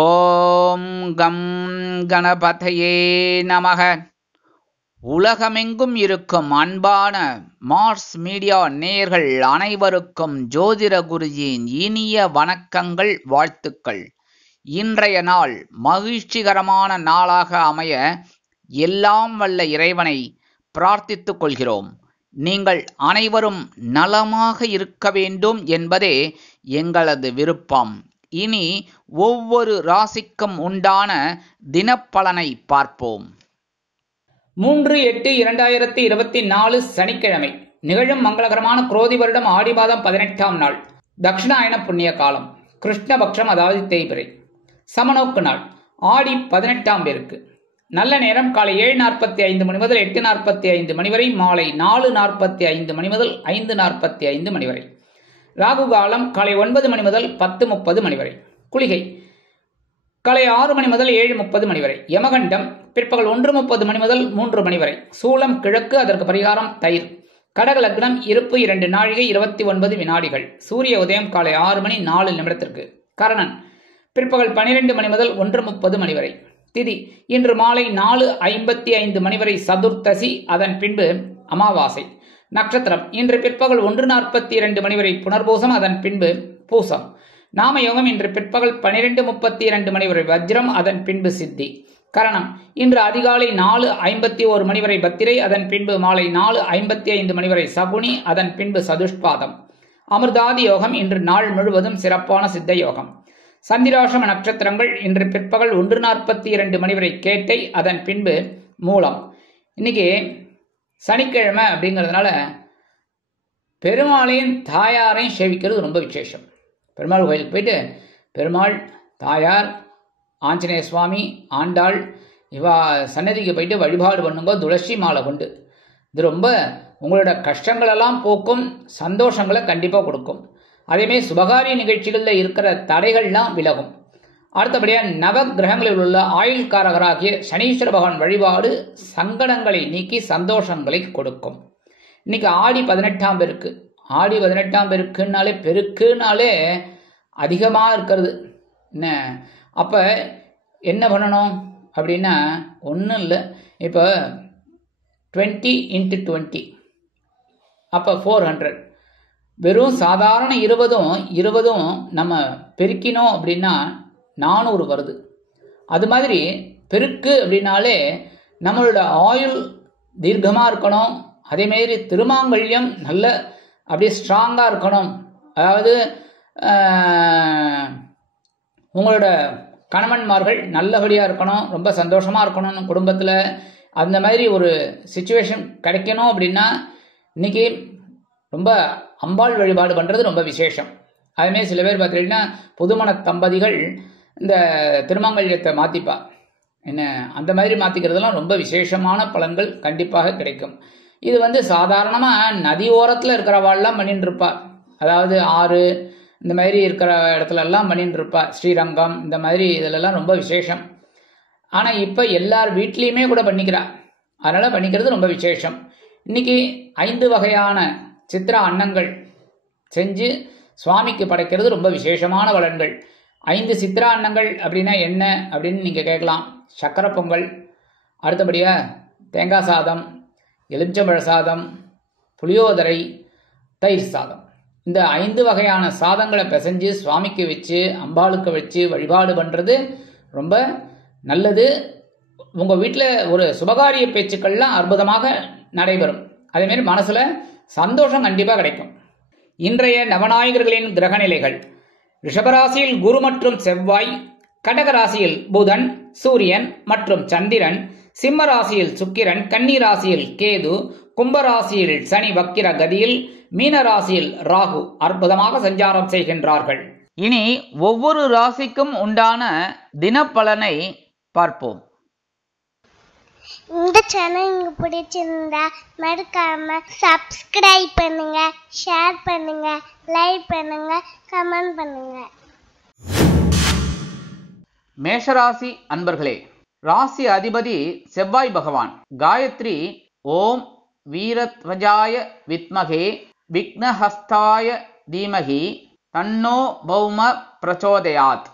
ஓம் come கணபதையே நமக. உலகமெங்கும் இருக்கும் அன்பான மார்ஸ் மீடியா நேயர்கள் அனைவருக்கும் ஜோதிட குருஜியின் இனிய வணக்கங்கள், வாழ்த்துக்கள். இன்றைய நாள் மகிழ்ச்சிகரமான நாளாக அமைய எல்லாம் வல்ல இறைவனை பிரார்த்தித்துக் கொள்கிறோம். நீங்கள் அனைவரும் நலமாக இருக்க வேண்டும் என்பதே எங்களது விருப்பம். இனி ஒவ்வொரு ராசிக்கும் உண்டான தினப்பலனை பார்ப்போம். 3/8/2024 சனிக்கிழமை நிகழும் மங்களகரமான குரோதி வருடம் ஆடி மாதம் 18ஆம் நாள், தட்சிணாயன புண்ணிய காலம், கிருஷ்ணபக்ஷம் அதாவது தேய்பிறை, சமநோக்கு நாள், ஆடி 18ஆம் பேருக்கு. நல்ல நேரம் காலை 7:45 மணி முதல் 8:45 மணி வரை, மாலை 4:45 மணி முதல் 5:45 மணி வரை. ராகு காலம் காலை 9 மணி முதல் 10:30 மணி வரை. குளிகை காலை 6 மணி முதல் 7:30 மணி வரை. யமகண்டம் பிற்பகல் 1:30 மணி முதல் 3 மணி வரை. சூலம் கிழக்கு, அதற்கு பரிகாரம் தயிர். கடக லக்னம், இருப்பு 2 நாழிகை 29 வினாடிகள். சூரிய உதயம் காலை 6 மணி 4 நிமிடத்திற்கு. கரணன் பிற்பகல் 12 மணி முதல் 1:30 மணி வரை. திதி இன்று மாலை 4:55 மணி வரை சதுர்த்தசி, அதன் பின்பு அமாவாசை. நட்சத்திரம் இன்று பிற்பகல் 1:42 மணி வரை புனர்பூசம், அதன் பின்பு பூசம். நாமயோகம் இன்று பிற்பகல் 12:32 மணி வரை வஜ்ரம், அதன் பின்பு சித்தி. கரணம் இன்று அதிகாலை 4:51 மணி வரை பத்திரை, அதன் பின்பு மாலை 4:55 மணி வரை சகுனி, அதன் பின்பு சதுஷ்பாதம். அமிர்தாதி யோகம் இன்று நாள் முழுவதும் சிறப்பான சித்த யோகம். சந்திராசிரம நட்சத்திரங்கள் இன்று பிற்பகல் 1:42 மணி வரை கேட்டை, அதன் பின்பு மூலம். இன்னைக்கு சனிக்கிழமை அப்படிங்கிறதுனால பெருமாளையும் தாயாரையும் சேவிக்கிறது ரொம்ப விசேஷம். பெருமாள் கோயிலுக்கு போயிட்டு பெருமாள், தாயார், ஆஞ்சநேய சுவாமி, ஆண்டாள் இவா சன்னதிக்கு போயிட்டு வழிபாடு பண்ணுங்க துளசி மாலை கொண்டு. இது ரொம்ப உங்களோட கஷ்டங்களெல்லாம் போக்கும், சந்தோஷங்களை கண்டிப்பாக கொடுக்கும். அதேமாதிரி சுபகாரிய நிகழ்ச்சிகளில் இருக்கிற தடைகள்லாம் விலகும். அடுத்தபடியாக நவ கிரகங்களில் உள்ள ஆயுள்காரகராகிய சனீஸ்வர பகவான் வழிபாடு சங்கடங்களை நீக்கி சந்தோஷங்களை கொடுக்கும். இன்னைக்கு ஆடி 18ஆம் பெருக்கு. ஆடி 18ஆம் பெருக்குனாலே பெருக்குனாலே அதிகமாக இருக்கிறது என்ன. அப்போ என்ன பண்ணணும் அப்படின்னா ஒன்றும் இல்லை. இப்போ 20 × 20 அப்போ 400. வெறும் சாதாரண 20 நம்ம பெருக்கினோம் அப்படின்னா 400 வருது. அது மாதிரி பெருக்கு அப்படின்னாலே நம்மளோட ஆயுள் தீர்க்கமாக இருக்கணும். அதேமாரி திருமாங்கல்யம் நல்ல அப்படியே ஸ்ட்ராங்காக இருக்கணும். அதாவது உங்களோட கணவன்மார்கள் நல்லபடியாக இருக்கணும், ரொம்ப சந்தோஷமாக இருக்கணும் குடும்பத்தில். அந்த மாதிரி ஒரு சிச்சுவேஷன் கிடைக்கணும் அப்படின்னா இன்னைக்கு ரொம்ப அம்பாள் வழிபாடு பண்ணுறது ரொம்ப விசேஷம். அதுமாரி சில பேர் பார்த்துக்கிட்டிங்கன்னா புதுமண தம்பதிகள் இந்த திருமாங்கல்யத்தை மாற்றிப்பா என்ன, அந்த மாதிரி மாற்றிக்கிறதுலாம் ரொம்ப விசேஷமான பலன்கள் கண்டிப்பாக கிடைக்கும். இது சாதாரணமாக நதி ஓரத்தில் இருக்கிறவாள்லாம் பண்ணிட்டு இருப்பா. அதாவது ஆறு இந்த மாதிரி இருக்கிற இடத்துலலாம் பண்ணிட்டு இருப்பா. ஸ்ரீரங்கம் இந்த மாதிரி இதிலெல்லாம் ரொம்ப விசேஷம். ஆனால் இப்போ எல்லார் வீட்லேயுமே கூட பண்ணிக்கிறா. அதனால் பண்ணிக்கிறது ரொம்ப விசேஷம். இன்றைக்கி 5 வகையான சித்திரா அன்னங்கள் செஞ்சு சுவாமிக்கு படைக்கிறது ரொம்ப விசேஷமான பலன்கள். 5 சித்திரா அன்னங்கள் அப்படின்னா என்ன அப்படின்னு நீங்கள் கேட்கலாம். சக்கரை பொங்கல், அடுத்தபடியாக தேங்காய் சாதம், எலுமிச்சம்பழ சாதம், புளியோதரை, தயிர் சாதம். இந்த 5 வகையான சாதங்களை பிசைஞ்சு சுவாமிக்கு வச்சு அம்பாளுக்கு வச்சு வழிபாடு பண்ணுறது ரொம்ப நல்லது. உங்கள் வீட்டில் ஒரு சுபகாரிய பேச்சுக்கள்லாம் அற்புதமாக நடைபெறும். அதேமாரி மனசில் சந்தோஷம் கண்டிப்பாக கிடைக்கும். இன்றைய நவநாயகர்களின் கிரகநிலைகள்: ரிஷபராசியில் குரு மற்றும் செவ்வாய், கடகராசியில் புதன், சூரியன் மற்றும் சந்திரன், சிம்ம ராசியில் சுக்கிரன், கன்னி ராசியில் கேது, கும்பராசியில் சனி வக்கிர கதியில், மீன ராசியில் ராகு அற்புதமாக சஞ்சாரம் செய்கின்றார்கள். இனி ஒவ்வொரு ராசிக்கும் உண்டான தினப்பலனை பார்ப்போம். இந்த சேனல் உங்களுக்கு பிடிச்சிருந்தா மறக்காம சப்ஸ்கிரைப் பண்ணுங்க, ஷேர் பண்ணுங்க, லைக் பண்ணுங்க, கமெண்ட் பண்ணுங்க. மேஷராசி அன்பர்களே, ராசி அதிபதி செவ்வாய் பகவான். காயத்ரி ஓம் வீரத்வஜாய வித்மகே விக்னஹஸ்தாய தீமகி தன்னோ பௌம பிரச்சோதயாத்.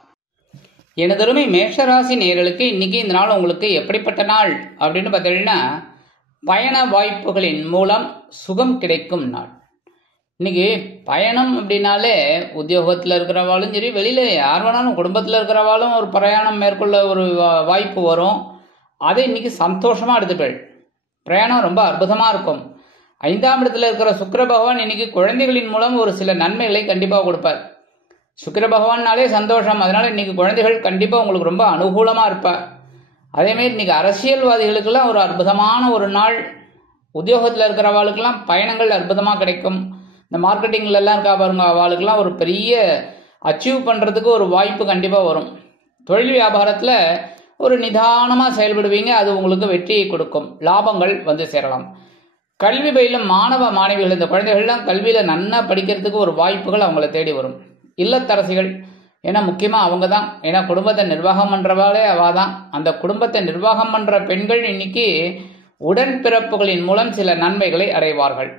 எனதருமை மேஷராசி நேயர்களுக்கு இன்னைக்கு இந்த நாள் உங்களுக்கு எப்படிப்பட்ட நாள் அப்படின்னு பார்த்தீங்கன்னா, பயண வாய்ப்புகளின் மூலம் சுகம் கிடைக்கும் நாள். இன்னைக்கு பயணம் அப்படின்னாலே உத்தியோகத்தில் இருக்கிறவாலும் சரி, வெளியில யார் வேணாலும் குடும்பத்தில் இருக்கிறவாலும் ஒரு பிரயாணம் மேற்கொள்ள ஒரு வாய்ப்பு வரும். அதை இன்னைக்கு சந்தோஷமா எடுத்துப்பேள். பிரயாணம் ரொம்ப அற்புதமா இருக்கும். 5ஆம் இடத்துல இருக்கிற சுக்கிர பகவான் இன்னைக்கு குழந்தைகளின் மூலம் ஒரு சில நன்மைகளை கண்டிப்பாக கொடுப்பார். சுக்கிர பகவான்னாலே சந்தோஷம். அதனால இன்னைக்கு குழந்தைகள் கண்டிப்பா உங்களுக்கு ரொம்ப அனுகூலமா இருப்பார். அதேமாதிரி இன்னைக்கு அரசியல்வாதிகளுக்கெல்லாம் ஒரு அற்புதமான ஒரு நாள். உத்தியோகத்தில் இருக்கிறவாளுக்கெல்லாம் பயணங்கள் அற்புதமா கிடைக்கும். இந்த மார்க்கெட்டிங்ல எல்லாம் இருக்கா பாருங்க, அவளுக்கெல்லாம் ஒரு பெரிய அச்சீவ் பண்றதுக்கு ஒரு வாய்ப்பு கண்டிப்பா வரும். தொழில் வியாபாரத்துல ஒரு நிதானமா செயல்படுவீங்க, அது உங்களுக்கு வெற்றியை கொடுக்கும். லாபங்கள் வந்து சேரலாம். கல்வி பயிலும் மாணவ மாணவிகள், இந்த குழந்தைகள்லாம் கல்வியில நன்னா படிக்கிறதுக்கு ஒரு வாய்ப்புகள் அவங்கள தேடி வரும். இல்லத்தரசிகள், ஏன்னா முக்கியமா அவங்க தான், ஏன்னா குடும்பத்தை நிர்வாகம் பண்றவாளே அவாதான். அந்த குடும்பத்தை நிர்வாகம் பண்ற பெண்கள் இன்னைக்கு உடன்பிறப்புகளின் மூலம் சில நன்மைகளை அடைவார்கள்.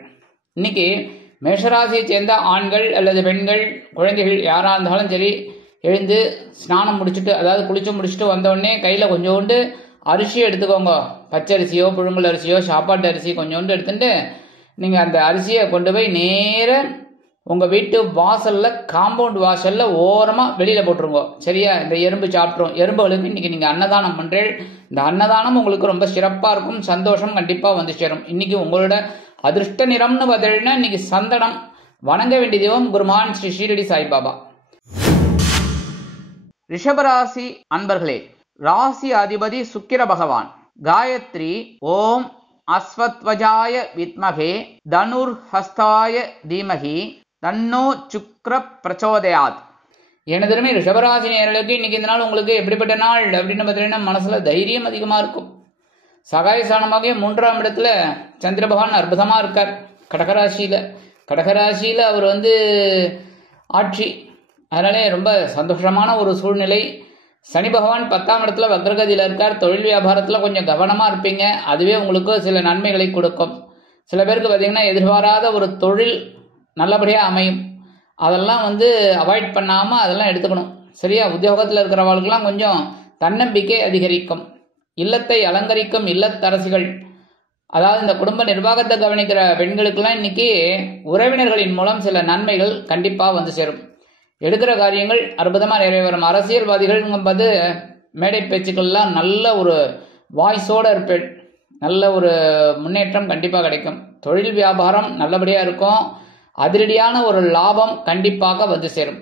இன்னைக்கு மேஷராசியை சேர்ந்த ஆண்கள் அல்லது பெண்கள், குழந்தைகள் யாரா இருந்தாலும் சரி, எழுந்து ஸ்நானம் முடிச்சுட்டு, அதாவது குளிச்சு முடிச்சுட்டு வந்தோடனே கையில கொஞ்சோண்டு அரிசி எடுத்துக்கோங்க. பச்சரிசியோ புழுங்கல் அரிசியோ சாப்பாட்டு அரிசி கொஞ்சோண்டு எடுத்துட்டு நீங்க அந்த அரிசியை கொண்டு போய் நேர உங்க வீட்டு வாசல்ல, காம்பவுண்ட் வாசல்ல ஓரமா வெளியில போட்டுருங்க. சரியா? இந்த எறும்பு சாப்பிட்ரும். எறும்புகளுக்கு இன்னைக்கு நீங்க அன்னதானம் பண்றீள். இந்த அன்னதானம் உங்களுக்கு ரொம்ப சிறப்பா இருக்கும். சந்தோஷம் கண்டிப்பா வந்து சேரும். இன்னைக்கு உங்களோட அதிர்ஷ்ட நிறம்னு பார்த்தீங்கன்னா இன்னைக்கு சந்தனம். வணங்க வேண்டிய தெய்வம் குருமான் ஸ்ரீ ஷீரடி சாய்பாபா. ரிஷபராசி அன்பர்களே, ராசி அதிபதி சுக்கிர பகவான். காயத்ரி ஓம் அஸ்வத்வஜாய வித்மகே தனுர் ஹஸ்தாய தீமகி தன்னோ சுக்ர பிரச்சோதயாத். எனதுமே ரிஷபராசி நேயர்களுக்கு இன்னைக்கு இந்த நாள் உங்களுக்கு எப்படிப்பட்ட நாள் அப்படின்னு பார்த்தீங்கன்னா, மனசுல தைரியம் அதிகமா இருக்கும். சகாயசானமாக 3ஆம் இடத்துல சந்திர பகவான் அற்புதமா இருக்கார். கடகராசியில அவர் வந்து ஆட்சி. அதனாலே ரொம்ப சந்தோஷமான ஒரு சூழ்நிலை. சனி பகவான் 10ஆம் இடத்துல வக்ரகதியில இருக்கார். தொழில் வியாபாரத்துல கொஞ்சம் கவனமா இருப்பீங்க. அதுவே உங்களுக்கு சில நன்மைகளை கொடுக்கும். சில பேருக்கு பார்த்தீங்கன்னா எதிர்பாராத ஒரு தொழில் நல்லபடியா அமையும். அதெல்லாம் வந்து அவாய்ட் பண்ணாம அதெல்லாம் எடுத்துக்கணும். சரியா? உத்தியோகத்தில் இருக்கிறவர்களுக்கெல்லாம் கொஞ்சம் தன்னம்பிக்கை அதிகரிக்கும். இல்லத்தை அலங்கரிக்கும் இல்லத்தரசிகள், அதாவது இந்த குடும்ப நிர்வாகத்தை கவனிக்கிற பெண்களுக்கெல்லாம் இன்னைக்கு உறவினர்களின் மூலம் சில நன்மைகள் கண்டிப்பா வந்து சேரும். எடுக்கிற காரியங்கள் அற்புதமா நிறைவேறும். அரசியல்வாதிகள் பார்த்து மேடை பேச்சுக்கள்லாம் நல்ல ஒரு வாய்ஸோட இருப்பேன். நல்ல ஒரு முன்னேற்றம் கண்டிப்பா கிடைக்கும். தொழில் வியாபாரம் நல்லபடியா இருக்கும். அதிரடியான ஒரு லாபம் கண்டிப்பாக வந்து சேரும்.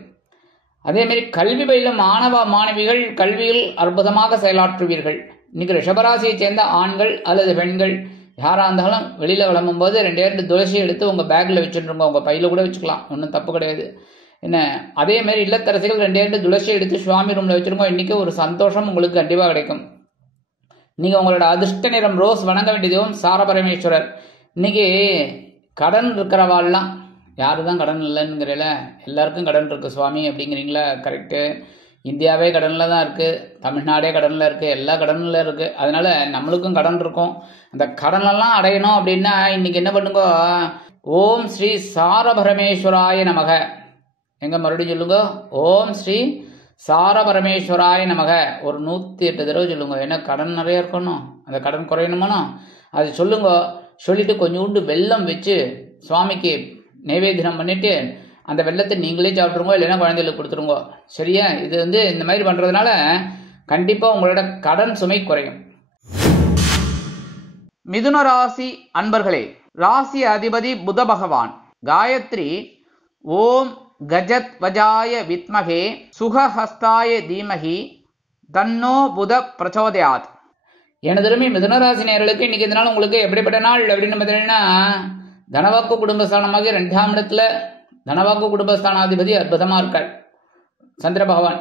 அதே மாதிரி கல்வி பயிலும் மாணவ மாணவிகள் கல்வியில் அற்புதமாக செயலாற்றுவீர்கள். இன்னைக்கு ரிஷபராசியை சேர்ந்த ஆண்கள் அல்லது பெண்கள் யாரா இருந்தாலும் வெளியில கிளம்பும் போது 2 துளசி எடுத்து உங்க பேக்ல வச்சுருங்க. உங்க பையில கூட வச்சுக்கலாம், ஒன்றும் தப்பு கிடையாது. என்ன, அதே மாதிரி இல்லத்தரசிகள் 2 துளசி எடுத்து சுவாமி ரூம்ல வச்சிருக்கோம். இன்னைக்கு ஒரு சந்தோஷம் உங்களுக்கு கண்டிப்பா கிடைக்கும். நீங்க உங்களோட அதிர்ஷ்ட நிறம் ரோஸ். வணங்க வேண்டியதும் சார பரமேஸ்வரர். இன்னைக்கு கடன் இருக்கிறவாள்லாம், யாரு தான் கடன் இல்லைங்கிறல, எல்லாருக்கும் கடன் இருக்கு சுவாமி அப்படிங்கிறீங்களா? கரெக்டு. இந்தியாவே கடன்ல தான் இருக்கு, தமிழ்நாடே கடன்ல இருக்கு, எல்லா கடன்ல இருக்கு. அதனால நம்மளுக்கும் கடன் இருக்கும். அந்த கடனெல்லாம் அடையணும் அப்படின்னா இன்னைக்கு என்ன பண்ணுங்க, ஓம் ஸ்ரீ சார பரமேஸ்வராய நமக. எங்க மறுபடியும் சொல்லுங்க, ஓம் ஸ்ரீ சார பரமேஸ்வராய நமக. ஒரு 108 தடவை சொல்லுங்க. ஏன்னா கடன் நிறைய இருக்கணும், அந்த கடன் குறையணுமானோ அது சொல்லுங்க. சொல்லிட்டு கொஞ்சோண்டு வெல்லம் வச்சு சுவாமிக்கு நைவேத்தியம் பண்ணிட்டு அந்த வெள்ளத்தை நீங்களே சாப்பிட்ருங்க, இல்லைன்னா குழந்தைகளுக்கு கொடுத்துருங்க. சரியா? இது வந்து இந்த மாதிரி பண்றதுனால கண்டிப்பா உங்களோட கடன் சுமை குறையும். மிதுன ராசி அன்பர்களே, ராசி அதிபதி புத பகவான். காயத்ரி ஓம் கஜத் வஜாய வித்மகே சுகஹஸ்தாய தீமகி தன்னோ புத பிரச்சோதயாத். எனதருமை மிதுனராசி நேயர்களுக்கு இன்னைக்கு இந்த நாள் உங்களுக்கு எப்படிப்பட்ட நாள் அப்படின்னு பார்த்தீங்கன்னா, தனவாக்கு குடும்பஸ்தானமாக 2ஆம் இடத்துல தனவாக்கு குடும்பஸ்தானாதிபதி அற்புதமா இருக்கார் சந்திர பகவான்.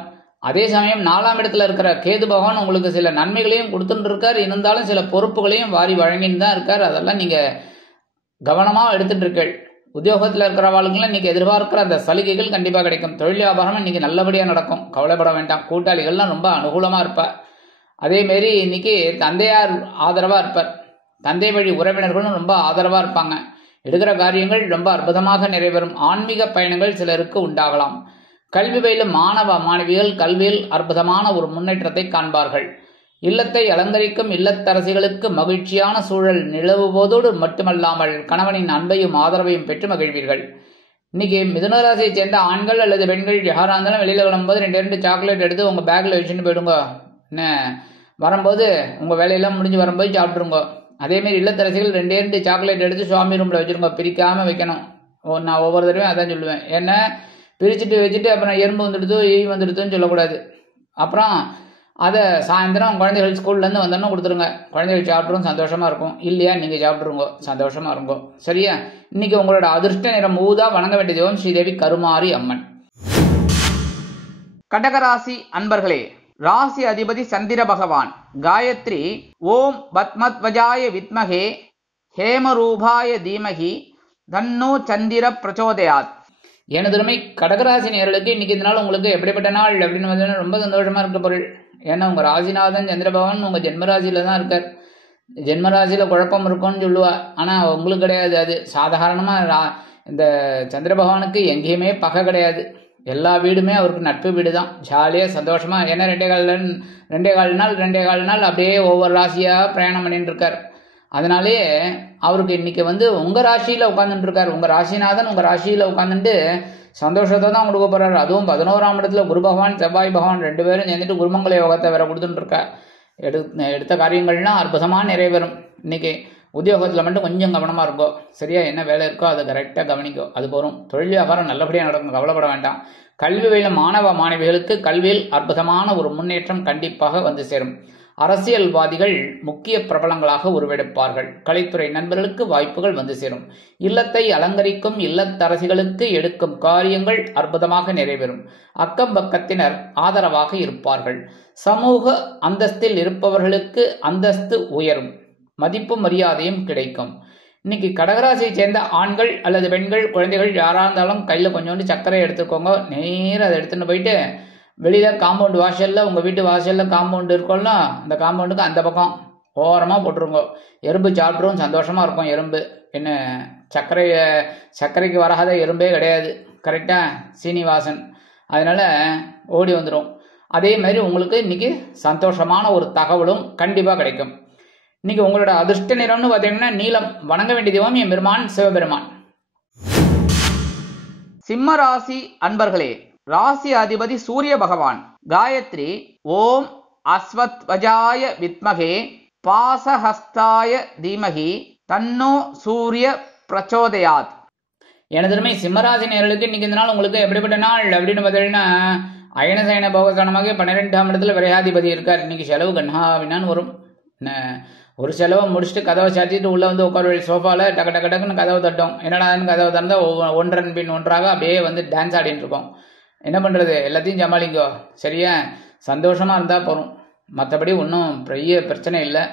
அதே சமயம் 4ஆம் இடத்துல இருக்கிற கேது பகவான் உங்களுக்கு சில நன்மைகளையும் கொடுத்துட்டு இருக்கார். இருந்தாலும் சில பொறுப்புகளையும் வாரி வழங்கின்னு தான் இருக்கார். அதெல்லாம் நீங்க கவனமா எடுத்துட்டு இருக்கீள். உத்தியோகத்தில் இருக்கிறவாளுக்கெல்லாம் இன்னைக்கு எதிர்பார்க்கிற அந்த சலுகைகள் கண்டிப்பா கிடைக்கும். தொழில் வியாபாரம் இன்னைக்கு நல்லபடியா நடக்கும், கவலைப்பட வேண்டாம். கூட்டாளிகள்லாம் ரொம்ப அனுகூலமா இருப்பார். அதே மாரி இன்னைக்கு தந்தையார் ஆதரவா இருப்பார். தந்தை வழி உறவினர்களும் ரொம்ப ஆதரவா இருப்பாங்க. எடுக்கிற காரியங்கள் ரொம்ப அற்புதமாக நிறைவேறும். ஆன்மீக பயணங்கள் சிலருக்கு உண்டாகலாம். கல்வி பயிலும் மாணவ மாணவிகள் கல்வியில் அற்புதமான ஒரு முன்னேற்றத்தை காண்பார்கள். இல்லத்தை அலங்கரிக்கும் இல்லத்தரசிகளுக்கு மகிழ்ச்சியான சூழல் நிலவுவதோடு மட்டுமல்லாமல் கணவனின் அன்பையும் ஆதரவையும் பெற்று மகிழ்வீர்கள். இன்னைக்கு மிதுன ராசியை சேர்ந்த ஆண்கள் அல்லது பெண்கள் யாராக இருந்தாலும் வெளியில் கிளம்பும்போது 2 சாக்லேட் எடுத்து உங்கள் பேக்கில் வச்சுட்டு போயிடுங்க. என்ன வரும்போது உங்கள் வேலையெல்லாம் முடிஞ்சு வரும்போது சாப்பிட்ருங்க. அதேமாரி இல்லத்தரசிகள் 2 சாக்லேட் எடுத்து சுவாமி ரூமில் வச்சுருங்க. பிரிக்காமல் வைக்கணும். நான் ஒவ்வொரு தடவையும் அதான் சொல்லுவேன். ஏன்னா பிரிச்சுட்டு வச்சுட்டு அப்புறம் எறும்பு வந்துடுதோ வந்துடுதுன்னு சொல்லக்கூடாது. அப்புறம் அதை சாயந்தரம் குழந்தைகள் ஸ்கூல்லேருந்து வந்தோன்னு கொடுத்துருங்க. குழந்தைகள் சாப்பிட்ரும் சந்தோஷமாக இருக்கும். இல்லையா நீங்கள் சாப்பிட்ருங்க, சந்தோஷமாக இருக்கும். சரியா? இன்னைக்கு உங்களோட அதிர்ஷ்ட நிறம் ஊதா. வணங்க வேண்டிய தெய்வம் ஸ்ரீதேவி கருமாரி அம்மன். கடகராசி அன்பர்களே, ராசி அதிபதி சந்திர பகவான். காயத்ரி ஓம் பத்மத்வஜாய வித்மகே ஹேமரூபாய தீமகி தன்னோ சந்திர பிரச்சோதயாத். எனதுமை கடகராசி நேயர்களுக்கு இன்னைக்கு இந்த நாள் உங்களுக்கு எப்படிப்பட்ட நாள் அப்படின்னு வந்து ரொம்ப சந்தோஷமா இருக்க பொருள். ஏன்னா உங்க ராசிநாதன் சந்திர பகவான் உங்க ஜென்மராசியில தான் இருக்கார். ஜென்மராசியில குழப்பம் இருக்கும்னு சொல்லுவா. ஆனா உங்களுக்கு கிடையாது. அது சாதாரணமா இந்த சந்திர பகவானுக்கு எங்கேயுமே பகை கிடையாது. எல்லா வீடுமே அவருக்கு நட்பு வீடு தான். ஜாலியாக சந்தோஷமா. ஏன்னா 2.25 நாள் அப்படியே ஒவ்வொரு ராசியா பிரயாணம் பண்ணிட்டு இருக்கார். அதனாலே அவருக்கு இன்னைக்கு வந்து உங்க ராசியில உட்காந்துட்டு இருக்காரு. உங்க ராசிநாதன் உங்க ராசியில உட்காந்துட்டு சந்தோஷத்தை தான் கொடுக்க போறாரு. அதுவும் 11ஆம் இடத்துல குரு பகவான் செவ்வாய் பகவான் 2 பேரும் சேர்ந்துட்டு குருமங்கல யோகத்தை வேற கொடுத்துட்டு இருக்கா. எடுத்த காரியங்கள்லாம் அற்புதமா நிறைவேறும். இன்னைக்கு உத்தியோகத்தில் மட்டும் கொஞ்சம் கவனமா இருக்கும். சரியா? என்ன வேலை இருக்கோ அதை கரெக்டாக கவனிக்கோ, அது போகும். தொழில் வியாபாரம் நல்லபடியாக நடக்கும், கவலைப்பட வேண்டாம். கல்வி பயிலும் மாணவ மாணவிகளுக்கு கல்வியில் அற்புதமான ஒரு முன்னேற்றம் கண்டிப்பாக வந்து சேரும். அரசியல்வாதிகள் முக்கிய பிரபலங்களாக உருவெடுப்பார்கள். கலைத்துறை நண்பர்களுக்கு வாய்ப்புகள் வந்து சேரும். இல்லத்தை அலங்கரிக்கும் இல்லத்தரசிகளுக்கு எடுக்கும் காரியங்கள் அற்புதமாக நிறைவேறும். அக்கம் பக்கத்தினர் ஆதரவாக இருப்பார்கள். சமூக அந்தஸ்தில் இருப்பவர்களுக்கு அந்தஸ்து உயரும். மதிப்பு மரியாதையும் கிடைக்கும். இன்னைக்கு கடகராசியை சேர்ந்த ஆண்கள் அல்லது பெண்கள் குழந்தைகள் யாராக இருந்தாலும் கையில் கொஞ்சோண்டு சர்க்கரை எடுத்துக்கோங்க. நேராக அதை எடுத்துன்னு போயிட்டு வெளியில் காம்பவுண்டு வாசலில், உங்கள் வீட்டு வாசலில் காம்பவுண்டு இருக்கும்ல, அந்த காம்பவுண்டுக்கு அந்த பக்கம் ஓரமாக போட்டுருங்க. எறும்பு சாப்பிட்ரும், சந்தோஷமாக இருக்கும். எறும்பு என்ன சர்க்கரைக்கு வராத எறும்பே கிடையாது. கரெக்டாக சீனிவாசன். அதனால் ஓடி வந்துடும். அதே மாதிரி உங்களுக்கு இன்னைக்கு சந்தோஷமான ஒரு தகவலும் கண்டிப்பாக கிடைக்கும். இன்னைக்கு உங்களோட அதிர்ஷ்ட நிறம்னு பார்த்தீங்கன்னா நீலம். வணங்க வேண்டிய தெய்வம் எம்பெருமான் சிவபெருமான். சிம்ம ராசி அன்பர்களே, ராசி அதிபதி சூரிய பகவான். காயத்ரி ஓம் அஸ்வத்வஜாய வித்மகே பாசஹஸ்தாய தீமகி தன்னோ சூரிய பிரச்சோதயாத். எனதுமே சிம்மராசி நேயர்களுக்கு இன்னைக்கு இந்த நாள் உங்களுக்கு எப்படிப்பட்ட நாள் அப்படின்னு பார்த்தீங்கன்னா அயனசயன போகஸ்தானமாக 12ஆம் இடத்துல விரையாதிபதி இருக்கார். இன்னைக்கு செலவு கண்ணாவினான்னு வரும். ஒரு செலவை முடிச்சுட்டு கதவை சாத்திட்டு உள்ளே வந்து உட்கார சோஃபாவில் டக்குன்னு கதவை தட்டும். என்னடான்னு கதவை திறந்தா ஒன்றன் பின் ஒன்றாக அப்படியே வந்து டான்ஸ் ஆடிட்டு இருக்கோம். என்ன பண்ணுறது? எல்லாத்தையும் சமாளிங்கோ. சரியா? சந்தோஷமாக இருந்தால் போகும். மற்றபடி ஒன்றும் பெரிய பிரச்சனை இல்லை.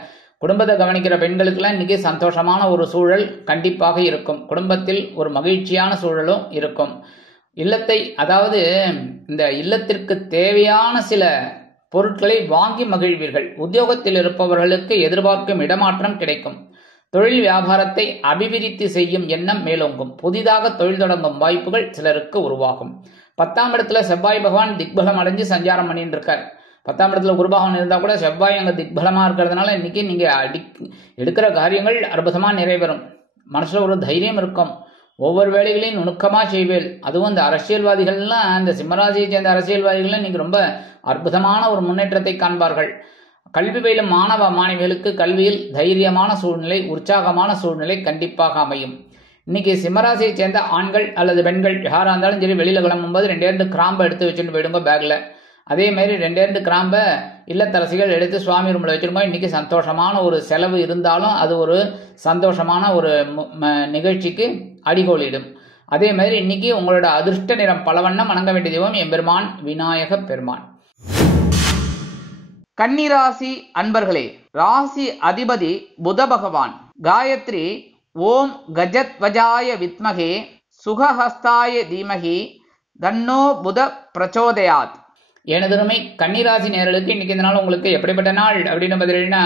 குடும்பத்தை கவனிக்கிற பெண்களுக்கெல்லாம் இன்றைக்கி சந்தோஷமான ஒரு சூழல் கண்டிப்பாக இருக்கும். குடும்பத்தில் ஒரு மகிழ்ச்சியான சூழலும் இருக்கும். இல்லத்தை, அதாவது இந்த இல்லத்திற்கு தேவையான சில பொருட்களை வாங்கி மகிழ்வீர்கள். உத்தியோகத்தில் இருப்பவர்களுக்கு எதிர்பார்க்கும் இடமாற்றம் கிடைக்கும். தொழில் வியாபாரத்தை அபிவிருத்தி செய்யும் எண்ணம் மேலோங்கும். புதிதாக தொழில் தொடங்கும் வாய்ப்புகள் சிலருக்கு உருவாகும். 10ஆம் இடத்துல செவ்வாய் பகவான் திக்பலம் அடைஞ்சு சஞ்சாரம் பண்ணிட்டு இருக்கார். 10ஆம் இடத்துல குரு பகவான் இருந்தால் கூட செவ்வாய் அங்கே திக்பலமாக இருக்கிறதுனால இன்னைக்கு நீங்கள் எடுக்கிற காரியங்கள் அற்புதமாக நிறைவேறும். மனசில் ஒரு தைரியம் இருக்கும். ஒவ்வொரு வேலைகளையும் நுணுக்கமாக செய்வேல். அதுவும் இந்த அரசியல்வாதிகள்லாம், இந்த சிம்மராசியை சேர்ந்த அரசியல்வாதிகள்லாம் இன்னைக்கு ரொம்ப அற்புதமான ஒரு முன்னேற்றத்தை காண்பார்கள். கல்வி பயிலும் மாணவ மாணவிகளுக்கு கல்வியில் தைரியமான சூழ்நிலை, உற்சாகமான சூழ்நிலை கண்டிப்பாக அமையும். இன்னைக்கு சிம்மராசியை சேர்ந்த ஆண்கள் அல்லது பெண்கள் யாராக இருந்தாலும் சரி, வெளியில் கிளம்பும்போது 2 கிராம்பை எடுத்து வச்சுட்டு போயிடுங்க பேக்கில். அதே மாதிரி 2 கிராம்பை இல்லத்தரசிகள் எடுத்து சுவாமி ரூமில் வச்சுருக்கோம். இன்றைக்கி சந்தோஷமான ஒரு செலவு இருந்தாலும் அது ஒரு சந்தோஷமான ஒரு நிகழ்ச்சிக்கு அடிகோலிடும். அதே மாதிரி இன்னைக்கு உங்களோட அதிர்ஷ்ட நிறம் பலவண்ணம். வணங்க வேண்டிய தெய்வம் எம்பெருமான் விநாயக பெருமான். கன்னிராசி அன்பர்களே, ராசி அதிபதி புத பகவான். காயத்ரி ஓம் கஜத்வஜாய வித்மகே சுகஹஸ்தாய தீமகி தன்னோ புத பிரச்சோதயாத். எனதுமே கன்னிராசி நேயர்களுக்கு இன்னைக்கு இந்த நாள் உங்களுக்கு எப்படிப்பட்ட நாள் அப்படின்னு பார்த்தீங்கன்னா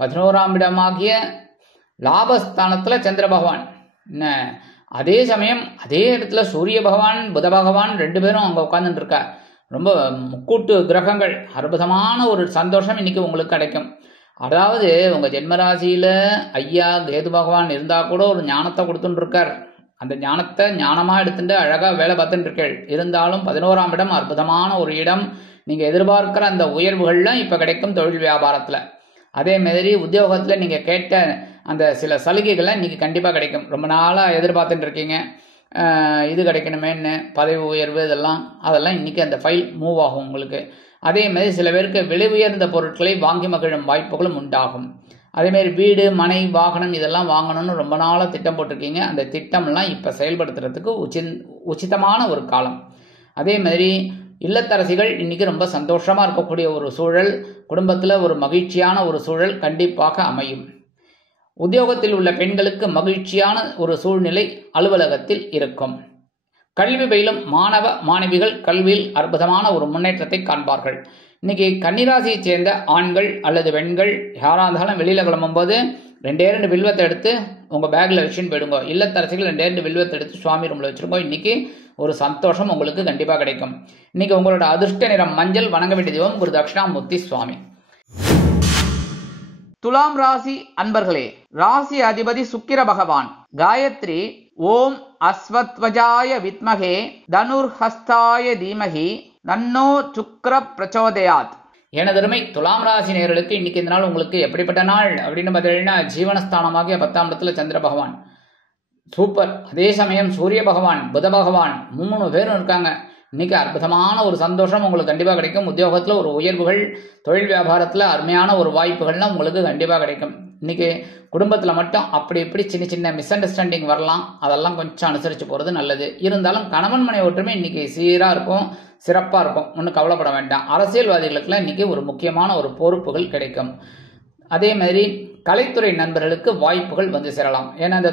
11ஆம் இடமாகிய லாபஸ்தானத்தில் சந்திர பகவான். அதே சமயம் அதே இடத்துல சூரிய பகவான் புத பகவான் 2 பேரும் அங்கே உட்காந்துட்டு இருக்கா. ரொம்ப முக்கூட்டு கிரகங்கள். அற்புதமான ஒரு சந்தோஷம் இன்னைக்கு உங்களுக்கு கிடைக்கும். அதாவது உங்கள் ஜென்மராசியில் ஐயா கேது பகவான் இருந்தால் கூட ஒரு ஞானத்தை கொடுத்துட்டு இருக்கார். அந்த ஞானத்தை ஞானமாக எடுத்துட்டு அழகாக வேலை பார்த்துட்டு இருக்கேள். இருந்தாலும் 11ஆம் இடம் அற்புதமான ஒரு இடம். நீங்கள் எதிர்பார்க்குற அந்த உயர்வுகள்லாம் இப்போ கிடைக்கும் தொழில் வியாபாரத்தில். அதே மாதிரி உத்தியோகத்தில் நீங்கள் கேட்ட அந்த சில சலுகைகள்லாம் இன்றைக்கி கண்டிப்பாக கிடைக்கும். ரொம்ப நாளாக எதிர்பார்த்துட்டு இருக்கீங்க, இது கிடைக்கணுமேன்னு பதவி உயர்வு அதெல்லாம் இன்றைக்கி அந்த ஃபைல் மூவ் ஆகும் உங்களுக்கு. அதே மாதிரி சில பேருக்கு விலை உயர்ந்த பொருட்களை வாங்கி மகிழும் வாய்ப்புகளும் உண்டாகும். அதேமாரி வீடு மனை வாகனம் இதெல்லாம் வாங்கணும்னு ரொம்ப நாளாக திட்டம் போட்டிருக்கீங்க. அந்த திட்டம்லாம் இப்போ செயல்படுத்துறதுக்கு உச்சிதமான ஒரு காலம். அதே மாதிரி இல்லத்தரசிகள் இன்றைக்கி ரொம்ப சந்தோஷமாக இருக்கக்கூடிய ஒரு சூழல், குடும்பத்தில் ஒரு மகிழ்ச்சியான ஒரு சூழல் கண்டிப்பாக அமையும். உத்தியோகத்தில் உள்ள பெண்களுக்கு மகிழ்ச்சியான ஒரு சூழ்நிலை அலுவலகத்தில் இருக்கும். கல்வி பயிலும் மாணவ மாணவிகள் கல்வியில் அற்புதமான ஒரு முன்னேற்றத்தை காண்பார்கள். இன்னைக்கு கன்னிராசியை சேர்ந்த ஆண்கள் அல்லது பெண்கள் யாராக இருந்தாலும் வெளியில் கிளம்பும்போது 2 வில்வத்தை எடுத்து உங்கள் பேக்கில் வச்சுன்னு போயிடுங்க. இல்லத்தரசிகள் 2 வில்வத்தை எடுத்து சுவாமி ரூமில் வச்சுருக்கோம். இன்னைக்கு ஒரு சந்தோஷம் உங்களுக்கு கண்டிப்பாக கிடைக்கும். இன்னைக்கு உங்களோட அதிர்ஷ்ட நிறம் மஞ்சள். வணங்க வேண்டிய தெய்வம் குரு தட்சிணாமூர்த்தி சுவாமி. துலாம் ராசி அன்பர்களே, ராசி அதிபதி சுக்கிர பகவான். காயத்ரி ஓம் அஸ்வத்வஜாய வித்மகே தனுர்ஹஸ்தாய தீமகி தன்னோ சுக்ர பிரச்சோதயாத். எனதருமை துலாம் ராசி நேயர்களுக்கு இன்னைக்கு இந்த நாள் உங்களுக்கு எப்படிப்பட்ட நாள் அப்படின்னு பார்த்தீங்கன்னா, ஜீவனஸ்தானமாகிய 10ஆம் இடத்துல சந்திர பகவான் சூப்பர். அதே சமயம் சூரிய பகவான் புத பகவான் 3 பேரும் இருக்காங்க. இன்னைக்கு அற்புதமான ஒரு சந்தோஷம் உங்களுக்கு கண்டிப்பாக கிடைக்கும். உத்தியோகத்தில் ஒரு உயர்வுகள், தொழில் வியாபாரத்தில் அருமையான ஒரு வாய்ப்புகள்லாம் உங்களுக்கு கண்டிப்பாக கிடைக்கும். இன்னைக்கு குடும்பத்தில் மட்டும் அப்படி இப்படி சின்ன சின்ன மிஸ் அண்டர்ஸ்டாண்டிங் வரலாம். அதெல்லாம் கொஞ்சம் அனுசரித்து போகிறது நல்லது. இருந்தாலும் கணவன் மனை ஒற்றுமை இன்னைக்கு சீராக இருக்கும், சிறப்பாக இருக்கும். ஒன்றும் கவலைப்பட வேண்டாம். அரசியல்வாதிகளுக்கெல்லாம் இன்னைக்கு ஒரு முக்கியமான ஒரு பொறுப்புகள் கிடைக்கும். அதே மாதிரி கலைத்துறை நண்பர்களுக்கு வாய்ப்புகள் வந்து சேரலாம். ஏன்னா இந்த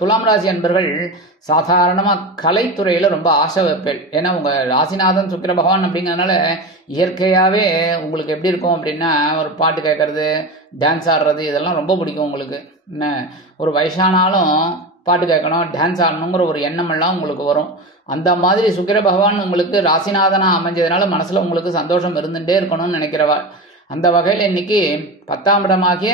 துலாம் ராசி நண்பர்கள் சாதாரணமாக கலைத்துறையில் ரொம்ப ஆசை வைப்பேன். ஏன்னா உங்கள் ராசிநாதன் சுக்கிர பகவான் அப்படிங்கிறதுனால இயற்கையாகவே உங்களுக்கு எப்படி இருக்கும் அப்படின்னா, ஒரு பாட்டு கேட்கறது, டான்ஸ் ஆடுறது இதெல்லாம் ரொம்ப பிடிக்கும் உங்களுக்கு. என்ன ஒரு வயசானாலும் பாட்டு கேட்கணும், டான்ஸ் ஆடணுங்கிற ஒரு எண்ணமெல்லாம் உங்களுக்கு வரும். அந்த மாதிரி சுக்கிர பகவான் உங்களுக்கு ராசிநாதனாக அமைஞ்சதுனால மனசில் உங்களுக்கு சந்தோஷம் இருந்துகிட்டே இருக்கணும்னு நினைக்கிறவா. அந்த வகையில் இன்னைக்கு 10ஆம் இடமாகிய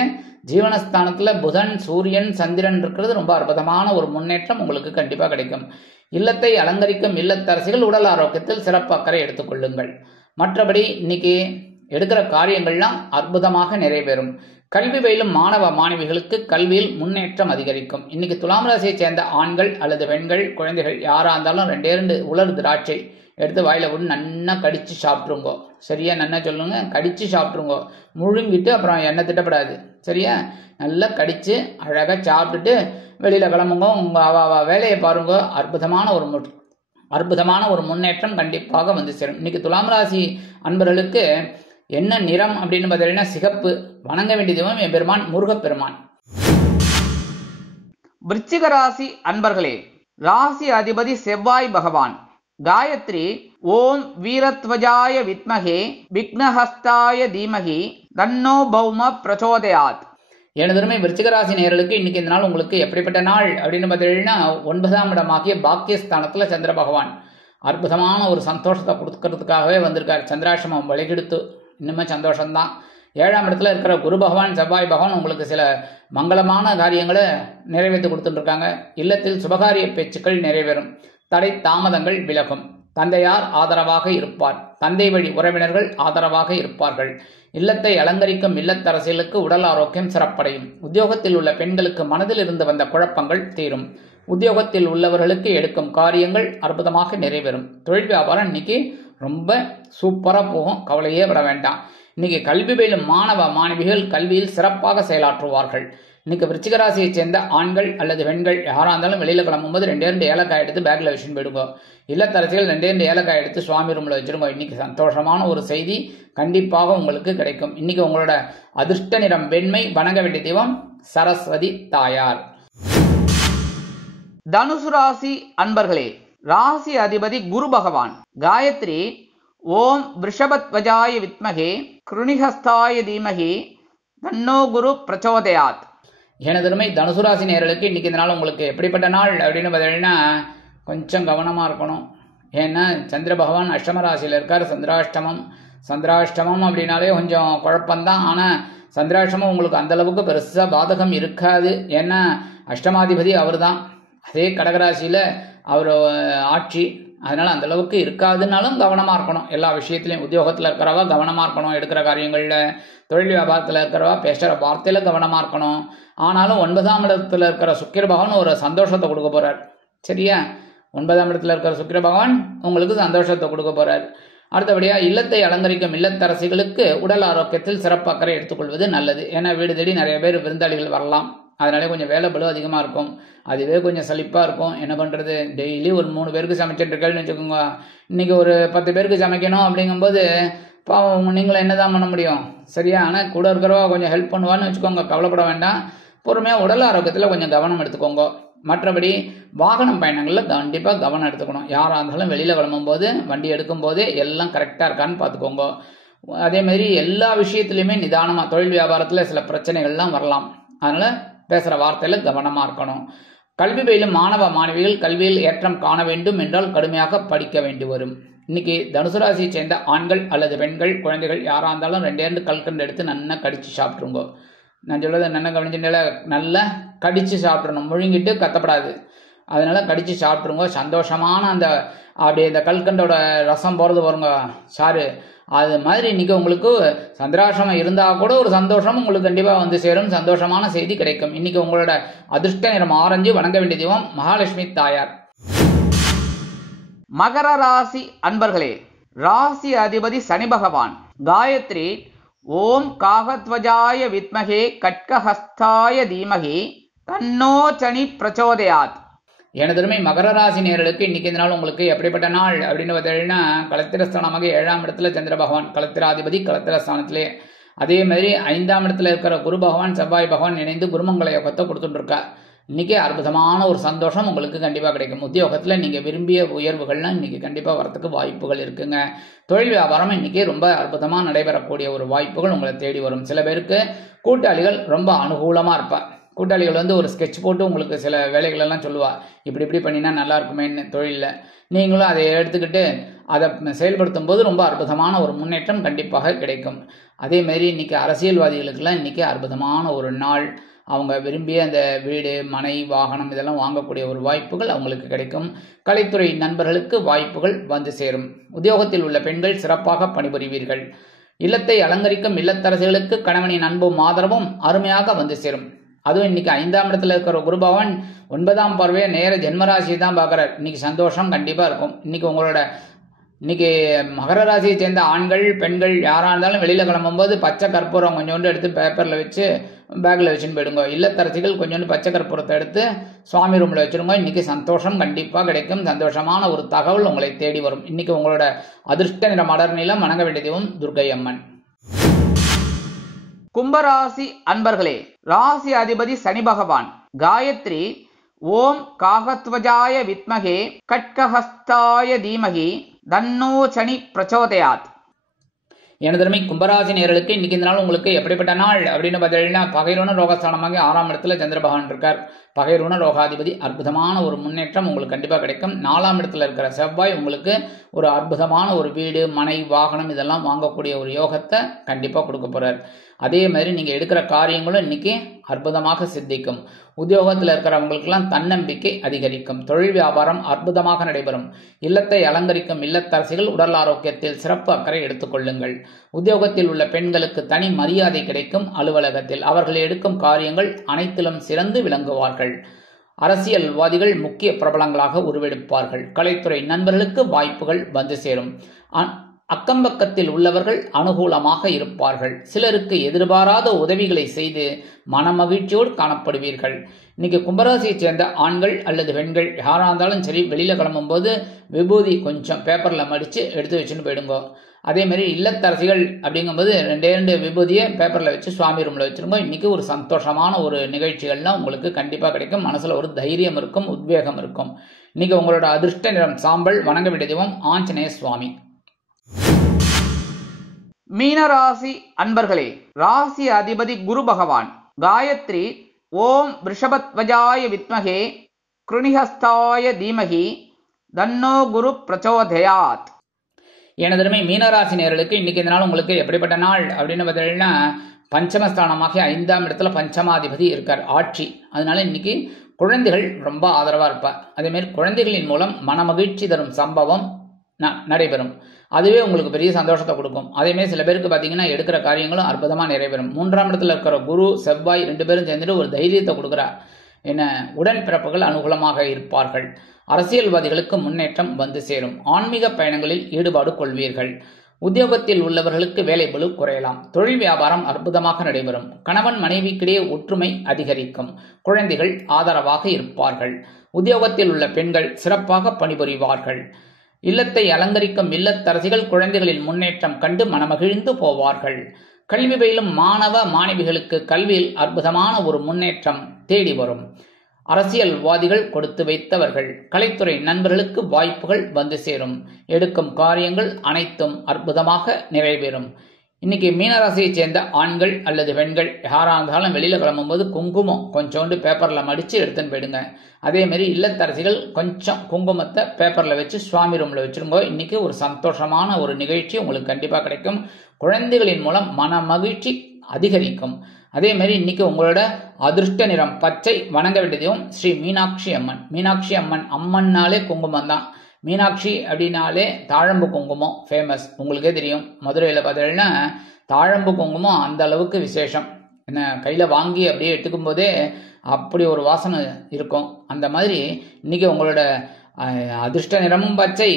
ஜீவனஸ்தானத்தில் புதன் சூரியன் சந்திரன் இருக்கிறது ரொம்ப அற்புதமான ஒரு முன்னேற்றம் உங்களுக்கு கண்டிப்பாக கிடைக்கும். இல்லத்தை அலங்கரிக்கும் இல்லத்தரசிகள் உடல் ஆரோக்கியத்தில் சிறப்பு அக்கறை எடுத்துக்கொள்ளுங்கள். மற்றபடி இன்னைக்கு எடுக்கிற காரியங்கள்லாம் அற்புதமாக நிறைவேறும். கல்வி பயிலும் மாணவ மாணவிகளுக்கு கல்வியில் முன்னேற்றம் அதிகரிக்கும். இன்னைக்கு துலாம் ராசியை சேர்ந்த ஆண்கள் அல்லது பெண்கள் குழந்தைகள் யாராக இருந்தாலும் 2 உலர் திராட்சை எடுத்து வாயில் விட்டு நன்னா கடித்து சாப்பிட்ருங்கோ. சரியா? நன்னா சொல்லுங்க, கடித்து சாப்பிட்ருங்கோ. முழுங்கிட்டு அப்புறம் எண்ணெய் திட்டப்படாது. சரியா? நல்லா கடித்து அழகாக சாப்பிட்டுட்டு வெளியில் கிளம்புங்க. உங்கள் வேலையை பாருங்க. அற்புதமான ஒரு முன்னேற்றம் கண்டிப்பாக வந்து சேரும். இன்னைக்கு துலாம் ராசி அன்பர்களுக்கு என்ன நிறம் அப்படின்னு பார்த்தீங்கன்னா சிகப்பு. வணங்க வேண்டிய தெய்வம் எம்பெருமான் முருகப்பெருமான். விருச்சிக ராசி அன்பர்களே, ராசி அதிபதி செவ்வாய் பகவான். காயத்ரி ஓம் வீரத்வஜாய வித்மகே விக்னஹஸ்தாய தீமகி தன்னோ பௌம பிரச்சோதயாத். எனதருமை விருச்சிக ராசி நேயர்களுக்கு இன்னைக்கு இந்த நாள் உங்களுக்கு எப்படிப்பட்ட நாள் அப்படின்னு பார்த்தீங்கன்னா, 9ஆம் இடமாகிய பாக்கியஸ்தானத்தில் சந்திர பகவான் அற்புதமான ஒரு சந்தோஷத்தை கொடுக்கறதுக்காகவே வந்திருக்கார். சந்திராசிரமம் வழிகெடுத்து இன்னுமே சந்தோஷம்தான். 7ஆம் இடத்துல இருக்கிற குரு பகவான் செவ்வாய் பகவான் உங்களுக்கு சில மங்களமான காரியங்களை நிறைவேற்றி கொடுத்துட்டுருக்காங்க. இல்லத்தில் சுபகாரிய பேச்சுக்கள் நிறைவேறும். தடை தாமதங்கள் விலகும். தந்தையார் ஆதரவாக இருப்பார். தந்தை வழி உறவினர்கள் ஆதரவாக இருப்பார்கள். இல்லத்தை அலங்கரிக்கும் இல்லத்தரசிகளுக்கு உடல் ஆரோக்கியம் சிறப்படையும். உத்தியோகத்தில் உள்ள பெண்களுக்கு மனதில் இருந்து வந்த குழப்பங்கள் தீரும். உத்தியோகத்தில் உள்ளவர்களுக்கு எடுக்கும் காரியங்கள் அற்புதமாக நிறைவேறும். தொழில் வியாபாரம் இன்னைக்கு ரொம்ப சூப்பராக போகும், கவலையே விட வேண்டாம். இன்னைக்கு கல்வி பயிலும் மாணவ மாணவிகள் கல்வியில் சிறப்பாக செயலாற்றுவார்கள். இன்னைக்கு விருச்சிக ராசியை சேர்ந்த ஆண்கள் அல்லது பெண்கள் யாராக இருந்தாலும் வெளியில் கிளம்பும்போது 2 ஏலக்காய் எடுத்து பேக்கில் வச்சுன்னு போயிடுங்க. இல்லத்தரசிகள் 2 ஏலக்காய் எடுத்து சுவாமி ரூமில் வச்சுருங்க. இன்னைக்கு சந்தோஷமான ஒரு செய்தி கண்டிப்பாக உங்களுக்கு கிடைக்கும். இன்னைக்கு உங்களோட அதிர்ஷ்ட நிறம் வெண்மை. வணங்க வேண்டிய தெய்வம் சரஸ்வதி தாயார். தனுசு ராசி அன்பர்களே, ராசி அதிபதி குரு பகவான். காயத்ரி ஓம் விருஷபத்வஜாய வித்மகே கிருணிஹஸ்தாய தீமகி தன்னோ குரு பிரச்சோதயாத். எனதருமை தனுசு ராசி நேயர்களுக்கு இன்னைக்கு இந்த நாள் உங்களுக்கு எப்படிப்பட்ட நாள் அப்படின்னு பார்த்தீங்கன்னா கொஞ்சம் கவனமாக இருக்கணும். ஏன்னா சந்திர பகவான் அஷ்டம ராசியில் இருக்கார். சந்திராஷ்டமம் அப்படின்னாலே கொஞ்சம் குழப்பம்தான். ஆனால் சந்திராஷ்டமம் உங்களுக்கு அந்தளவுக்கு பெருசாக பாதகம் இருக்காது. ஏன்னா அஷ்டமாதிபதி அவர் தான். அதே கடகராசியில் அவர் ஆட்சி, அதனால் அந்தளவுக்கு இருக்காதுனாலும் கவனமாக இருக்கணும். எல்லா விஷயத்துலையும் உத்தியோகத்தில் இருக்கிறவா கவனமாக இருக்கணும், எடுக்கிற காரியங்களில், தொழில் வியாபாரத்தில் இருக்கிறவா பேசுகிற வார்த்தையில் கவனமாக இருக்கணும். ஆனாலும் 9ஆம் இடத்துல இருக்கிற சுக்கிர பகவான் ஒரு சந்தோஷத்தை கொடுக்க போகிறார். சரியா? 9ஆம் இடத்துல இருக்கிற சுக்கிர பகவான் உங்களுக்கு சந்தோஷத்தை கொடுக்க போகிறார். அடுத்தபடியாக இல்லத்தை அலங்கரிக்கும் இல்லத்தரசிகளுக்கு உடல் ஆரோக்கியத்தில் சிறப்பு அக்கறை எடுத்துக்கொள்வது நல்லது. ஏன்னா வீடு தேடி நிறைய பேர் விருந்தாளிகள் வரலாம். அதனாலே கொஞ்சம் வேலை பளு அதிகமாக இருக்கும். அதுவே கொஞ்சம் சலிப்பாக இருக்கும். என்ன பண்ணுறது, டெய்லி ஒரு 3 பேருக்கு சமைச்சிட்டு இருக்கேன்னு வச்சுக்கோங்க. இன்றைக்கி ஒரு 10 பேருக்கு சமைக்கணும் அப்படிங்கும்போது பாவம் நீங்களும் என்ன தான் பண்ண முடியும்? சரியா? ஆனால் கூட இருக்கிறவா கொஞ்சம் ஹெல்ப் பண்ணுவான்னு வச்சுக்கோங்க. கவலைப்பட வேண்டாம். பொறுமையாக உடல் ஆரோக்கியத்தில் கொஞ்சம் கவனம் எடுத்துக்கோங்க. மற்றபடி வாகனம் பயணங்களில் கண்டிப்பாக கவனம் எடுத்துக்கணும். யாராக இருந்தாலும் வெளியில் கிளம்பும்போது வண்டி எடுக்கும்போது எல்லாம் கரெக்டாக இருக்கான்னு பார்த்துக்கோங்க. அதேமாதிரி எல்லா விஷயத்துலையுமே நிதானமாக, தொழில் வியாபாரத்தில் சில பிரச்சனைகள்லாம் வரலாம். அதனால் பேசுகிற வார்த்தையில் கவனமாக இருக்கணும். கல்வி பயிலும் மாணவ மாணவிகள் கல்வியில் ஏற்றம் காண வேண்டும் என்றால் கடுமையாக படிக்க வேண்டி வரும். இன்னைக்கு தனுசு ராசியை சேர்ந்த ஆண்கள் அல்லது பெண்கள், குழந்தைகள் யாராக இருந்தாலும் 2 கல்கண்டு எடுத்து நல்லா கடிச்சு சாப்பிட்ருங்க. நான் சொல்றது நல்லா கவனிச்சுல, நல்லா கடிச்சு சாப்பிட்றணும். முழுங்கிட்டு கத்தப்படாது. அதனால கடிச்சு சாப்பிட்ருங்க. சந்தோஷமான அப்படியே இந்த கல்கண்டோட ரசம் போகிறது வருங்க சாரு. அது மாதிரி இன்னைக்கு உங்களுக்கு சந்திராசிரமம் இருந்தால் கூட ஒரு சந்தோஷம் உங்களுக்கு கண்டிப்பாக வந்து சேரும். சந்தோஷமான செய்தி கிடைக்கும். இன்னைக்கு உங்களோட அதிர்ஷ்ட நிறம் ஆரஞ்சு. வணங்க வேண்டிய தெய்வம் மகாலட்சுமி தாயார். மகர ராசி அன்பர்களே, ராசி அதிபதி சனி பகவான். காயத்ரி ஓம் காகத்வஜாய வித்மகே கட்கஹஸ்தாய தீமகி தன்னோ சனி பிரச்சோதயாத். எனதருமை மகர ராசி நேயர்களுக்கு இன்னைக்கு இந்த நாள் உங்களுக்கு எப்படிப்பட்ட நாள் அப்படின்னு பார்த்தீங்கன்னா, களத்திரஸ்தானமாக 7ஆம் இடத்துல சந்திர பகவான், களத்திராதிபதி களத்திரஸ்தானத்திலே. அதே மாதிரி 5ஆம் இடத்துல இருக்கிற குரு பகவான் செவ்வாய் பகவான் இணைந்து குருமங்கள யோகத்தை கொடுத்துட்டு இருக்கா. இன்னைக்கு அற்புதமான ஒரு சந்தோஷம் உங்களுக்கு கண்டிப்பாக கிடைக்கும். உத்தியோகத்தில் நீங்கள் விரும்பிய உயர்வுகள்லாம் இன்னைக்கு கண்டிப்பாக வரத்துக்கு வாய்ப்புகள் இருக்குங்க. தொழில் வியாபாரம் இன்னைக்கு ரொம்ப அற்புதமாக நடைபெறக்கூடிய ஒரு வாய்ப்புகள் உங்களை தேடி வரும். சில பேருக்கு கூட்டாளிகள் ரொம்ப அனுகூலமாக இருப்பார். கூட்டாளிகள் ஒரு ஸ்கெட்ச் போட்டு உங்களுக்கு சில வேலைகளெல்லாம் சொல்லுவா, இப்படி பண்ணினா நல்லா இருக்குமேன்னு தொழிலில். நீங்களும் அதை எடுத்துக்கிட்டு அதை செயல்படுத்தும் போது ரொம்ப அற்புதமான ஒரு முன்னேற்றம் கண்டிப்பாக கிடைக்கும். அதேமாரி இன்னைக்கு அரசியல்வாதிகளுக்கெல்லாம் இன்னைக்கு அற்புதமான ஒரு நாள். அவங்க விரும்பிய அந்த வீடு, மனை, வாகனம் இதெல்லாம் வாங்கக்கூடிய ஒரு வாய்ப்புகள் அவங்களுக்கு கிடைக்கும். கலைத்துறை நண்பர்களுக்கு வாய்ப்புகள் வந்து சேரும். உத்தியோகத்தில் உள்ள பெண்கள் சிறப்பாக பணிபுரிவீர்கள். இல்லத்தை அலங்கரிக்கும் இல்லத்தரசிகளுக்கு கணவனின் அன்பும் ஆதரவும் அருமையாக வந்து சேரும். அதுவும் இன்னைக்கு 5ஆம் இடத்துல இருக்கிற குரு பகவான் 9ஆம் பார்வையை நேர ஜென்மராசியை தான் பார்க்குறார். இன்னைக்கு சந்தோஷம் கண்டிப்பாக இருக்கும். இன்னைக்கு மகர ராசியை சேர்ந்த ஆண்கள் பெண்கள் யாராக இருந்தாலும் வெளியில் கிளம்பும்போது பச்சை கற்பூரம் கொஞ்சோண்டு எடுத்து பேப்பரில் வச்சு பேக்கில் வச்சுன்னு போயிடுங்க. இல்லத்தரசிகள் கொஞ்சோண்டு பச்சை கற்பூரத்தை எடுத்து சுவாமி ரூமில் வச்சுருங்க. இன்னைக்கு சந்தோஷம் கண்டிப்பாக கிடைக்கும். சந்தோஷமான ஒரு தகவல் உங்களை தேடி வரும். இன்னைக்கு உங்களோட அதிர்ஷ்ட நிற மலர் நிலம். வணங்க வேண்டிய தெய்வம் துர்க்கை அம்மன். கும்பராசி அன்பர்களே, ராசி அதிபதி சனி பகவான். காயத்ரி ஓம் காகத்வஜாய வித்மகே கட்கஹஸ்தாய தீமகி தன்னோ சனி பிரச்சோதயாத். எனதருமை கும்பராசி நேயர்களுக்கு இன்னைக்கு இந்த நாள் உங்களுக்கு எப்படிப்பட்ட நாள் அப்படின்னு பார்த்தீங்கன்னா, பகைருண ரோகஸ்தானமாக 6ஆம் இடத்துல சந்திர பகவான் இருக்கார். பகைருண ரோகாதிபதி. அற்புதமான ஒரு முன்னேற்றம் உங்களுக்கு கண்டிப்பாக கிடைக்கும். 4ஆம் இடத்துல இருக்கிற செவ்வாய் உங்களுக்கு ஒரு அற்புதமான ஒரு வீடு, மனை, வாகனம் இதெல்லாம் வாங்கக்கூடிய ஒரு யோகத்தை கண்டிப்பாக கொடுக்க போறார். அதே மாதிரி நீங்கள் எடுக்கிற காரியங்களும் இன்னைக்கு அற்புதமாக சித்திக்கும். உத்தியோகத்தில் இருக்கிறவங்களுக்கெல்லாம் தன்னம்பிக்கை அதிகரிக்கும். தொழில் வியாபாரம் அற்புதமாக நடைபெறும். இல்லத்தை அலங்கரிக்கும் இல்லத்தரசிகள் உடல் ஆரோக்கியத்தில் சிறப்பு அக்கறை எடுத்துக்கொள்ளுங்கள். உத்தியோகத்தில் உள்ள பெண்களுக்கு தனி மரியாதை கிடைக்கும். அலுவலகத்தில் அவர்கள் எடுக்கும் காரியங்கள் அனைத்திலும் சிறந்து விளங்குவார்கள். அரசியல்வாதிகள் முக்கிய பிரபலங்களாக உருவெடுப்பார்கள். கலைத்துறை நண்பர்களுக்கு வாய்ப்புகள் வந்து சேரும். அக்கம்பக்கத்தில் உள்ளவர்கள் அனுகூலமாக இருப்பார்கள். சிலருக்கு எதிர்பாராத உதவிகளை செய்து மனமகிழ்ச்சியோடு காணப்படுவீர்கள். இன்னைக்கு கும்பராசியை சேர்ந்த ஆண்கள் அல்லது பெண்கள் யாராக இருந்தாலும் சரி, வெளியில் கிளம்பும்போது விபூதி கொஞ்சம் பேப்பரில் மடித்து எடுத்து வச்சுன்னு போயிடுங்க. அதேமாரி இல்லத்தரசிகள் அப்படிங்கும்போது 2 விபூதியை பேப்பரில் வச்சு சுவாமி ரூமில் வச்சுருங்க. இன்றைக்கி ஒரு சந்தோஷமான ஒரு நிகழ்ச்சிகள்லாம் உங்களுக்கு கண்டிப்பாக கிடைக்கும். மனசில் ஒரு தைரியம் இருக்கும், உத்வேகம் இருக்கும். இன்றைக்கி உங்களோட அதிர்ஷ்ட நிறம் சாம்பல். வணங்க வேண்டிய தெய்வம் ஆஞ்சநேய சுவாமி. மீனராசி அன்பர்களே, ராசி அதிபதி குரு பகவான். காயத்ரி ஓம் ரிஷபத்வஜாய வித்மகே கிருணிஹஸ்தாய தீமகி தன்னோ குரு பிரச்சோதயாத். எனதருமை மீனராசி நேயர்களுக்கு இன்னைக்கு இந்த நாள் உங்களுக்கு எப்படிப்பட்ட நாள் அப்படின்னு பார்த்தீங்கன்னா, பஞ்சமஸ்தானமாக 5ஆம் இடத்துல பஞ்சமாதிபதி இருக்கார், ஆட்சி. அதனால இன்னைக்கு குழந்தைகள் ரொம்ப ஆதரவாக இருப்பார். அதேமாரி குழந்தைகளின் மூலம் மனமகிழ்ச்சி தரும் சம்பவம் நடைபெறும். அதுவே உங்களுக்கு பெரிய சந்தோஷத்தை கொடுக்கும். அதேமாரி சில பேருக்கு பார்த்தீங்கன்னா எடுக்கிற காரியங்களும் அற்புதமாக நிறைவேறும். 3ஆம் இடத்துல இருக்கிற குரு செவ்வாய் 2 பேரும் சேர்ந்துட்டு ஒரு தைரியத்தை கொடுக்குறார். என்ன உடன்பிறப்புகள் அனுகூலமாக இருப்பார்கள். அரசியல்வாதிகளுக்கு முன்னேற்றம் வந்து சேரும். ஆன்மீக பயணங்களில் ஈடுபாடு கொள்வீர்கள். உத்தியோகத்தில் உள்ளவர்களுக்கு வேலை பளு குறையலாம். தொழில் வியாபாரம் அற்புதமாக நடைபெறும். கணவன் மனைவிக்கிடையே ஒற்றுமை அதிகரிக்கும். குழந்தைகள் ஆதரவாக இருப்பார்கள். உத்தியோகத்தில் உள்ள பெண்கள் சிறப்பாக பணிபுரிவார்கள். இல்லத்தை அலங்கரிக்கும் இல்லத்தரசிகள் குழந்தைகளின் முன்னேற்றம் கண்டு மனமகிழ்ந்து போவார்கள். கல்வி பயிலும் மாணவ மாணவிகளுக்கு கல்வியில் அற்புதமான ஒரு முன்னேற்றம் தேடி வரும். அரசியல்வாதிகள் கொடுத்து வைத்தவர்கள். கலைத்துறை நண்பர்களுக்கு வாய்ப்புகள் வந்து சேரும். எடுக்கும் காரியங்கள் அனைத்தும் அற்புதமாக நிறைவேறும். இன்னைக்கு மீனராசியைச் சேர்ந்த ஆண்கள் அல்லது பெண்கள் யாராக இருந்தாலும் வெளியில் கிளம்பும்போது குங்குமம் கொஞ்சோண்டு பேப்பரில் மடித்து எடுத்துன்னு போயிடுங்க. அதேமாரி இல்லத்தரசிகள் கொஞ்சம் குங்குமத்தை பேப்பரில் வச்சு சுவாமி ரூமில் வச்சுருங்க. இன்னைக்கு ஒரு சந்தோஷமான ஒரு நிகழ்ச்சி உங்களுக்கு கண்டிப்பாக கிடைக்கும். குழந்தைகளின் மூலம் மன மகிழ்ச்சி அதிகரிக்கும். அதேமாரி இன்னைக்கு உங்களோட அதிர்ஷ்ட நிறம் பச்சை. வணங்க வேண்டியதும் ஸ்ரீ மீனாட்சி அம்மன். மீனாட்சி அம்மன் அம்மன்னாலே குங்குமம் தான். மீனாட்சி அப்படின்னாலே தாழம்பு குங்குமம் ஃபேமஸ். உங்களுக்கே தெரியும், மதுரையில் பார்த்தீங்கன்னா தாழம்பு குங்குமம் அந்த அளவுக்கு விசேஷம். என்ன கையில் வாங்கி அப்படியே எடுத்துக்கும் போதே அப்படி ஒரு வாசனை இருக்கும். அந்த மாதிரி இன்னைக்கு உங்களோட அதிர்ஷ்ட நிறமும் பச்சை.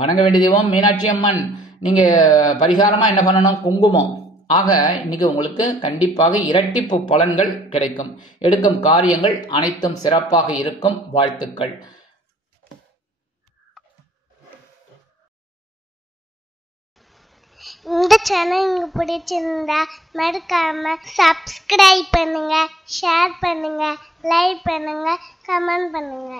வணங்க வேண்டிய தெய்வம் மீனாட்சி அம்மன். நீங்கள் பரிகாரமாக என்ன பண்ணணும்? குங்குமம். ஆக இன்னைக்கு உங்களுக்கு கண்டிப்பாக இரட்டிப்பு பலன்கள் கிடைக்கும். எடுக்கும் காரியங்கள் அனைத்தும் சிறப்பாக இருக்கும். வாழ்த்துக்கள். இந்த சேனல் உங்களுக்கு பிடிச்சிருந்தா மறக்காம சப்ஸ்கிரைப் பண்ணுங்க, ஷேர் பண்ணுங்க, லைக் பண்ணுங்க, கமெண்ட் பண்ணுங்க.